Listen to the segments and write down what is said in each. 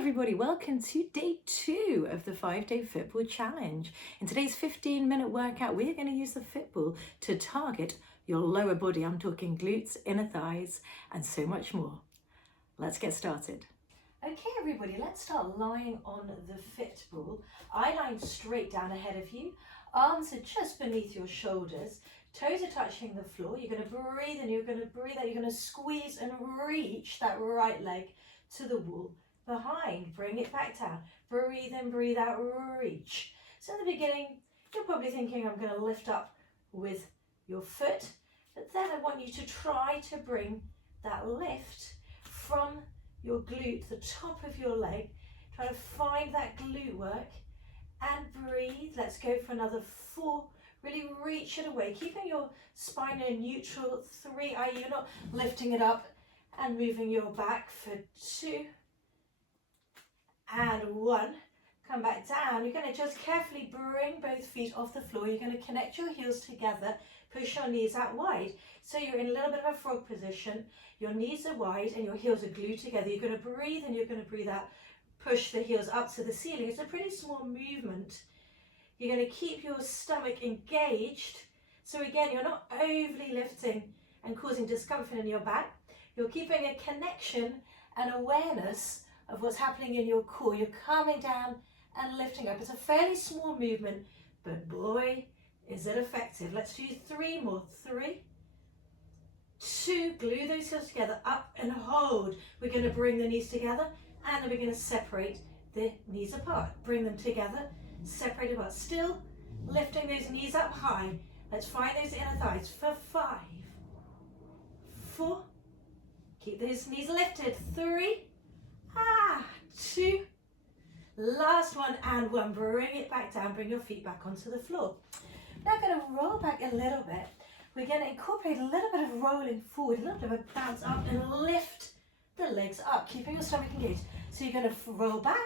everybody, welcome to day 2 of the 5-day FitBall challenge. In today's 15-minute workout, we're going to use the FitBall to target your lower body. I'm talking glutes, inner thighs, and so much more. Let's get started. Okay, everybody, let's start lying on the FitBall. Eye line straight down ahead of you. Arms are just beneath your shoulders. Toes are touching the floor. You're going to breathe and you're going to breathe out. You're going to squeeze and reach that right leg to the wall behind. Bring it back down. Breathe in, breathe out, reach. So in the beginning, you're probably thinking, I'm going to lift up with your foot. But then I want you to try to bring that lift from your glute, the top of your leg. Try to find that glute work and breathe. Let's go for another 4. Really reach it away, keeping your spine in neutral. 3, i.e. you're not lifting it up and moving your back for 2 and 1. Come back down. You're going to just carefully bring both feet off the floor. You're going to connect your heels together, push your knees out wide. So you're in a little bit of a frog position. Your knees are wide and your heels are glued together. You're going to breathe and you're going to breathe out. Push the heels up to the ceiling. It's a pretty small movement. You're going to keep your stomach engaged. So again, you're not overly lifting and causing discomfort in your back. You're keeping a connection and awareness of what's happening in your core. You're coming down and lifting up. It's a fairly small movement, but boy, is it effective. Let's do 3 more. 3, 2, glue those heels together, up and hold. We're going to bring the knees together and then we're going to separate the knees apart. Bring them together. Separate apart, still lifting those knees up high. Let's find those inner thighs for 5, 4, keep those knees lifted, 3, 2, last one and 1. Bring it back down, bring your feet back onto the floor. Now I'm going to roll back a little bit. We're going to incorporate a little bit of rolling forward, a little bit of a bounce up and lift the legs up, keeping your stomach engaged. So you're going to roll back.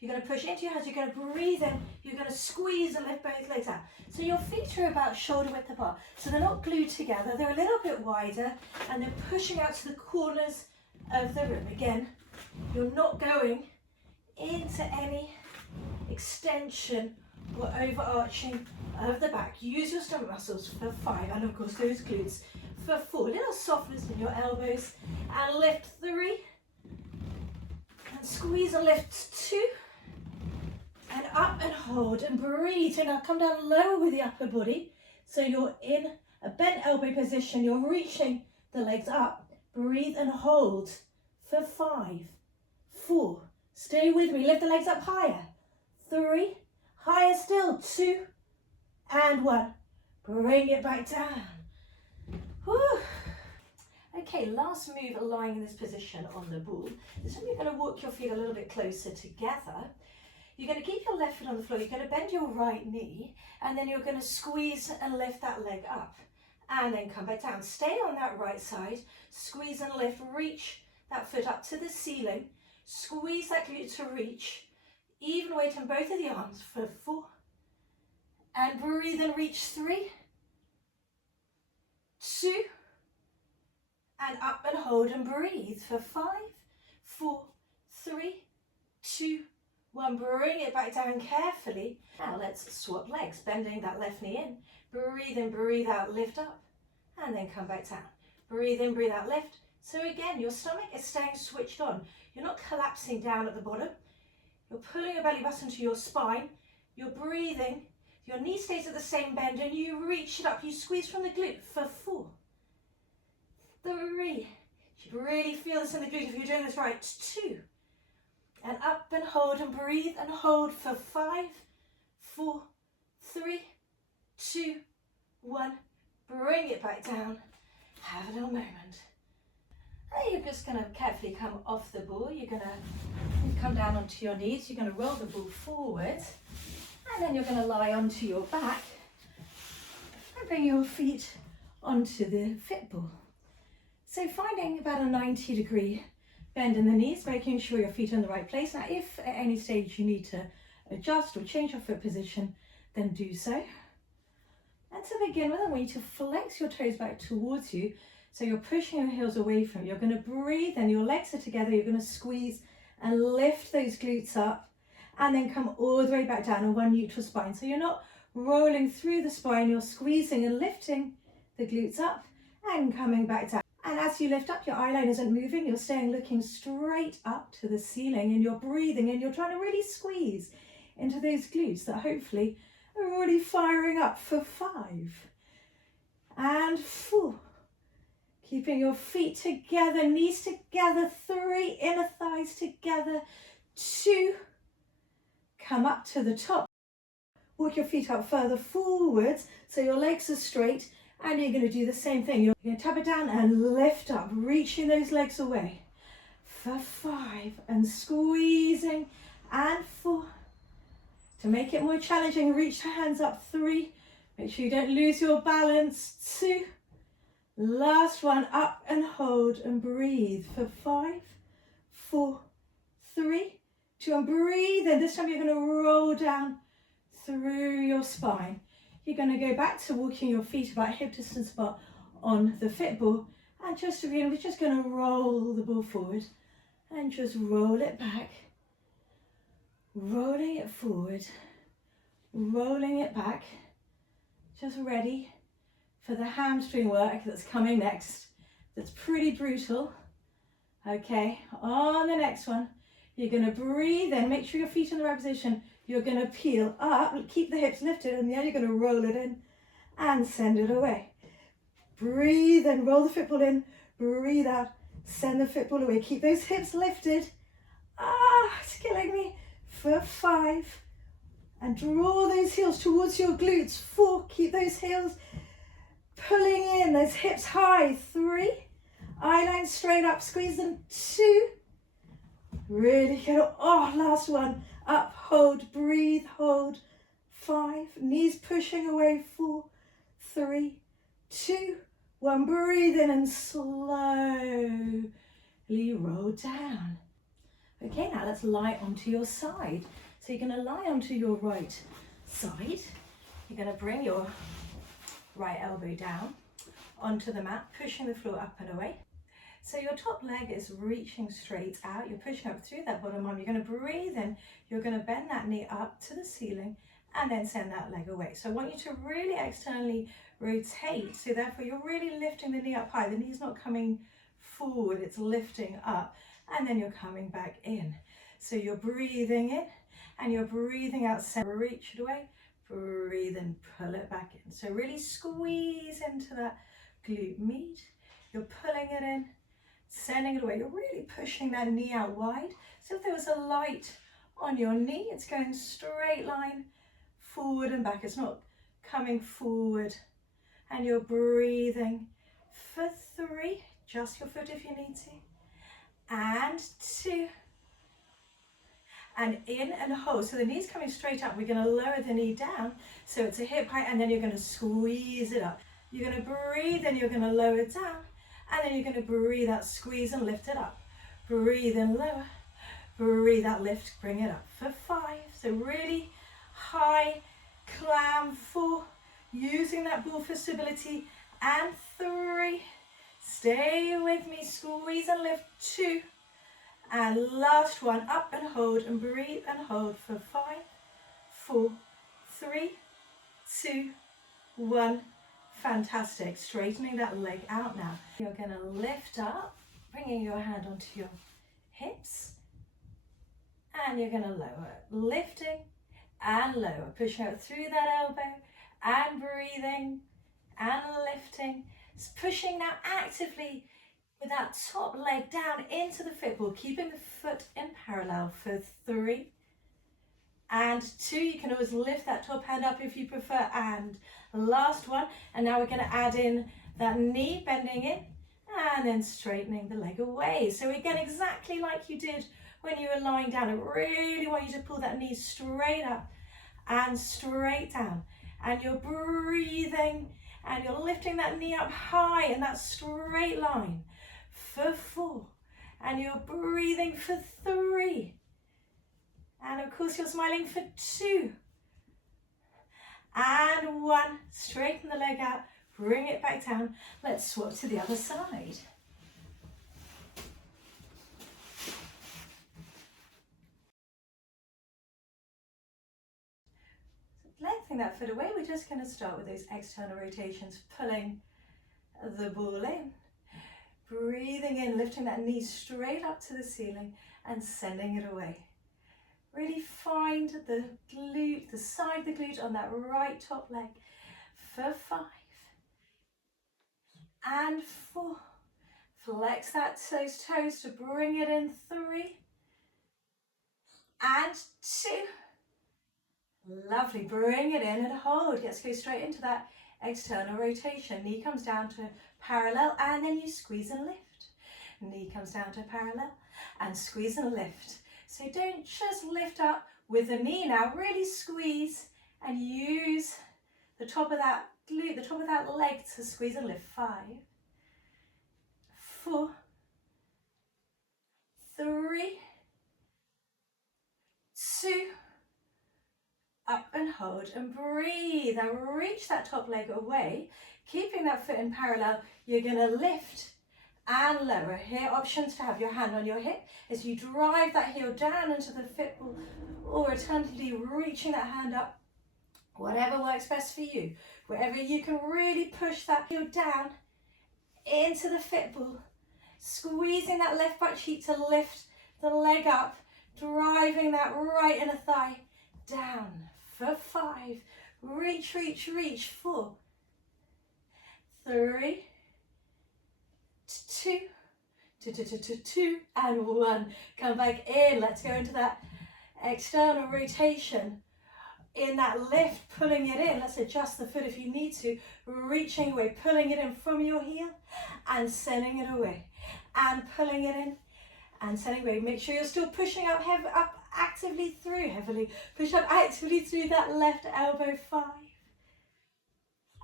You're going to push into your hands, you're going to breathe in, you're going to squeeze and lift both legs out. So your feet are about shoulder width apart. So they're not glued together, they're a little bit wider and they're pushing out to the corners of the room. Again, you're not going into any extension or overarching of the back. Use your stomach muscles for 5 and of course those glutes for 4. Little softness in your elbows and lift 3 and squeeze and lift 2. And up and hold and breathe. So now come down lower with the upper body. So you're in a bent elbow position. You're reaching the legs up. Breathe and hold for 5, 4. Stay with me. Lift the legs up higher. 3, higher still. 2 and 1. Bring it back down. Whew. Okay, last move lying in this position on the ball. This one you're going to walk your feet a little bit closer together. You're going to keep your left foot on the floor, you're going to bend your right knee, and then you're going to squeeze and lift that leg up. And then come back down. Stay on that right side, squeeze and lift, reach that foot up to the ceiling, squeeze that glute to reach, even weight on both of the arms for 4, and breathe and reach 3, 2, and up and hold and breathe for 5, 4, 3, 2, 1. Bring it back down carefully. Now let's swap legs, bending that left knee in, breathe out, lift up, and then come back down. Breathe in, breathe out, lift. So again, your stomach is staying switched on. You're not collapsing down at the bottom. You're pulling your belly button to your spine. You're breathing. Your knee stays at the same bend and you reach it up. You squeeze from the glute for 4, 3. You should really feel this in the glute if you're doing this right. 2. And up and hold and breathe and hold for 5, 4, 3, 2, 1. Bring it back down. Have a little moment. And you're just going to carefully come off the ball. You're going to come down onto your knees. You're going to roll the ball forward. And then you're going to lie onto your back and bring your feet onto the FitBall. So finding about a 90-degree bend in the knees, making sure your feet are in the right place. Now, if at any stage you need to adjust or change your foot position, then do so. And to begin with, I want you to flex your toes back towards you. So you're pushing your heels away from you. You're going to breathe and your legs are together. You're going to squeeze and lift those glutes up, and then come all the way back down in one neutral spine. So you're not rolling through the spine, you're squeezing and lifting the glutes up and coming back down. And as you lift up, your eye line isn't moving, you're staying looking straight up to the ceiling, and you're breathing, and you're trying to really squeeze into those glutes that hopefully are already firing up for 5 and 4. Keeping your feet together, knees together, 3, inner thighs together, 2. Come up to the top. Walk your feet out further forwards so your legs are straight, and you're going to do the same thing. You're going to tap it down and lift up, reaching those legs away for 5 and squeezing, and 4. To make it more challenging, reach the hands up, 3. Make sure you don't lose your balance, 2. Last one, up and hold and breathe for 5, 4, 3, 2, and breathe. And this time you're going to roll down through your spine. You're going to go back to walking your feet about hip distance apart on the FitBall, and just to begin, we're just going to roll the ball forward and just roll it back, rolling it forward, rolling it back, just ready for the hamstring work that's coming next. That's pretty brutal. Okay, on the next one, you're going to breathe in, make sure your feet are in the right position. You're going to peel up, keep the hips lifted, and then you're going to roll it in and send it away. Breathe in, roll the FitBall in, breathe out, send the FitBall away. Keep those hips lifted. It's killing me. For 5, and draw those heels towards your glutes. 4, keep those heels pulling in, those hips high. 3, eye line straight up, squeeze them. 2, really good. Last one, up, hold, breathe, hold. 5, knees pushing away. 4, 3, 2, 1, breathe in and slowly roll down. Okay, now let's lie onto your side. So you're going to lie onto your right side. You're going to bring your right elbow down onto the mat, pushing the floor up and away. So your top leg is reaching straight out. You're pushing up through that bottom arm. You're going to breathe in. You're going to bend that knee up to the ceiling and then send that leg away. So I want you to really externally rotate. So therefore you're really lifting the knee up high. The knee's not coming forward, it's lifting up. And then you're coming back in. So you're breathing in and you're breathing out, reach it away, breathe and pull it back in. So really squeeze into that glute med. You're pulling it in, sending it away. You're really pushing that knee out wide. So if there was a light on your knee, it's going straight line forward and back. It's not coming forward. And you're breathing for 3, just your foot if you need to. And 2, and in and hold. So the knee's coming straight up. We're going to lower the knee down so it's a hip height, and then you're going to squeeze it up. You're going to breathe and you're going to lower it down, and then you're going to breathe out, squeeze and lift it up. Breathe in, lower, breathe out, lift, bring it up for 5. So really high clam. 4, using that ball for stability, and 3. Stay with me, squeeze and lift. 2, and last one, up and hold and breathe and hold for 5, 4, 3, 2, 1. Fantastic. Straightening that leg out now. You're going to lift up, bringing your hand onto your hips, and you're going to lower, lifting and lower, pushing out through that elbow and breathing and lifting. Pushing now actively with that top leg down into the FitBall, keeping the foot in parallel for 3 and 2. You can always lift that top hand up if you prefer, and last one. And now we're going to add in that knee, bending in and then straightening the leg away. So again, exactly like you did when you were lying down. I really want you to pull that knee straight up and straight down, and you're breathing and you're lifting that knee up high in that straight line for 4, and you're breathing for 3, and of course you're smiling for 2 and 1. Straighten the leg out, bring it back down. Let's swap to the other side. lifting that foot away, we're just going to start with those external rotations, pulling the ball in, breathing in, lifting that knee straight up to the ceiling and sending it away. Really find the glute, the side of the glute on that right top leg for 5 and 4. Flex those toes to bring it in. 3 and 2. Lovely, bring it in and hold. Let's go straight into that external rotation. Knee comes down to parallel and then you squeeze and lift. Knee comes down to parallel and squeeze and lift. So don't just lift up with the knee now, really squeeze and use the top of that glute, the top of that leg to squeeze and lift. 5, 4, 3, 2, up and hold and breathe and reach that top leg away, keeping that foot in parallel. You're going to lift and lower. Here, options to have your hand on your hip as you drive that heel down into the FitBall, or alternatively reaching that hand up, whatever works best for you. Wherever you can really push that heel down into the FitBall, squeezing that left butt cheek to lift the leg up, driving that right inner thigh down for 5. Reach, reach, reach. 4, 3, 2, 2, and 1. Come back in. Let's go into that external rotation. In that lift, pulling it in. Let's adjust the foot if you need to. Reaching away, pulling it in from your heel and sending it away. And pulling it in and sending away. Make sure you're still pushing up actively through, heavily. Push up actively through that left elbow. 5.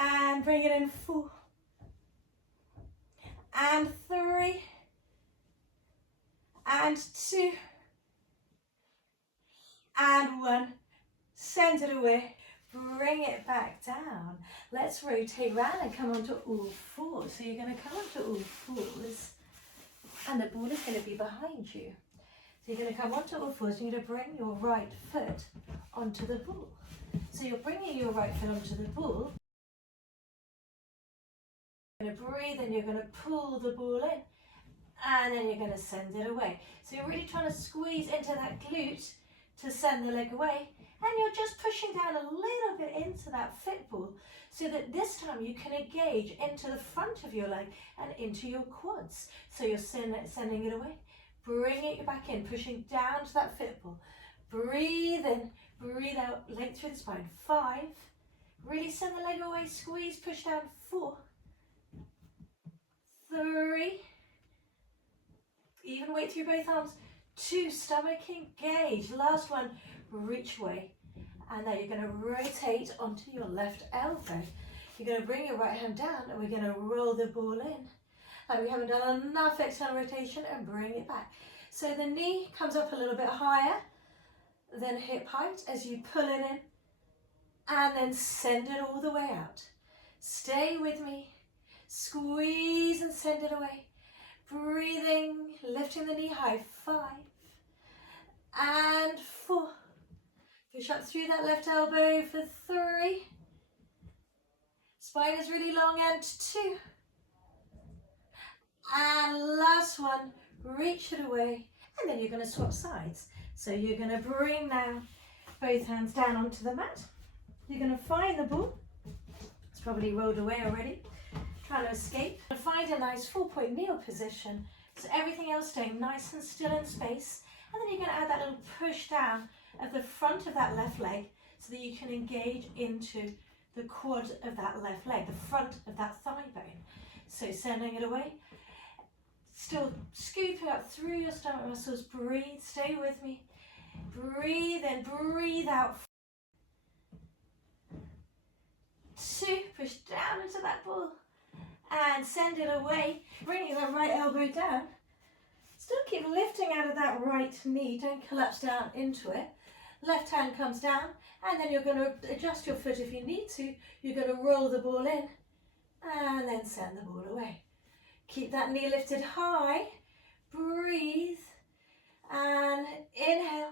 And bring it in. 4. And 3. And 2. And 1. Send it away. Bring it back down. Let's rotate round and come onto all 4. So you're going to come onto all 4s and the ball is going to be behind you. So you're going to come onto all 4s and you're going to bring your right foot onto the ball. So you're bringing your right foot onto the ball. You're going to breathe and you're going to pull the ball in and then you're going to send it away. So you're really trying to squeeze into that glute to send the leg away, and you're just pushing down a little bit into that FitBall so that this time you can engage into the front of your leg and into your quads. So you're sending it away, bringing it back in, pushing down to that FitBall. Breathe in, breathe out, length through the spine. 5, really send the leg away, squeeze, push down. 4, 3, even weight through both arms. 2, stomach engage. Last one, reach away. And now you're going to rotate onto your left elbow. You're going to bring your right hand down and we're going to roll the ball in. Like we haven't done enough external rotation, and bring it back. So the knee comes up a little bit higher than hip height as you pull it in and then send it all the way out. Stay with me. Squeeze and send it away. Breathing, lifting the knee high. 5 and 4. Push up through that left elbow for 3. Spine is really long, and 2. And last one, reach it away. And then you're going to swap sides. So you're going to bring now both hands down onto the mat. You're going to find the ball. It's probably rolled away already. Trying to escape. Find a nice 4-point kneel position. So everything else staying nice and still in space. And then you're going to add that little push down at the front of that left leg so that you can engage into the quad of that left leg, the front of that thigh bone. So sending it away. Still scooping up through your stomach muscles. Breathe, stay with me. Breathe in, breathe out. 2, push down into that ball. And send it away, bringing that right elbow down. Still keep lifting out of that right knee, don't collapse down into it. Left hand comes down, and then you're going to adjust your foot if you need to. You're going to roll the ball in, and then send the ball away. Keep that knee lifted high, breathe, and inhale.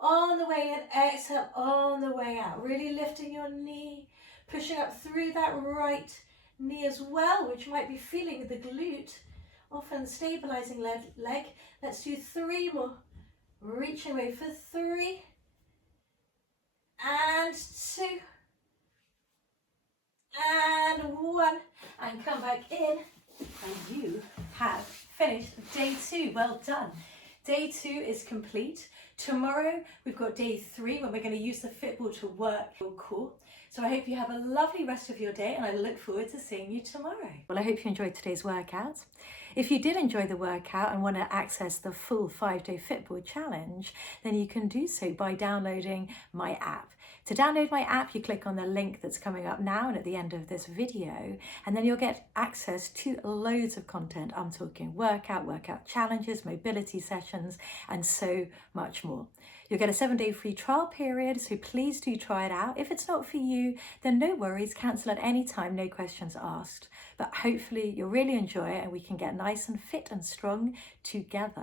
On the way way and exhale on the way out. Really lifting your knee, pushing up through that right knee as well, which might be feeling the glute, often stabilizing leg. Let's do 3 more. Reaching away for 3 and 2 and 1, and come back in, and you have finished day 2. Well done. Day 2 is complete. Tomorrow we've got day 3 when we're going to use the FitBall to work your core. So I hope you have a lovely rest of your day, and I look forward to seeing you tomorrow. Well, I hope you enjoyed today's workout. If you did enjoy the workout and want to access the full 5-day FitBall challenge, then you can do so by downloading my app. To download my app, you click on the link that's coming up now and at the end of this video, and then you'll get access to loads of content. I'm talking workout challenges, mobility sessions, and so much more. You'll get a 7-day free trial period, so please do try it out. If it's not for you, then no worries, cancel at any time, no questions asked. But hopefully you'll really enjoy it and we can get nice and fit and strong together.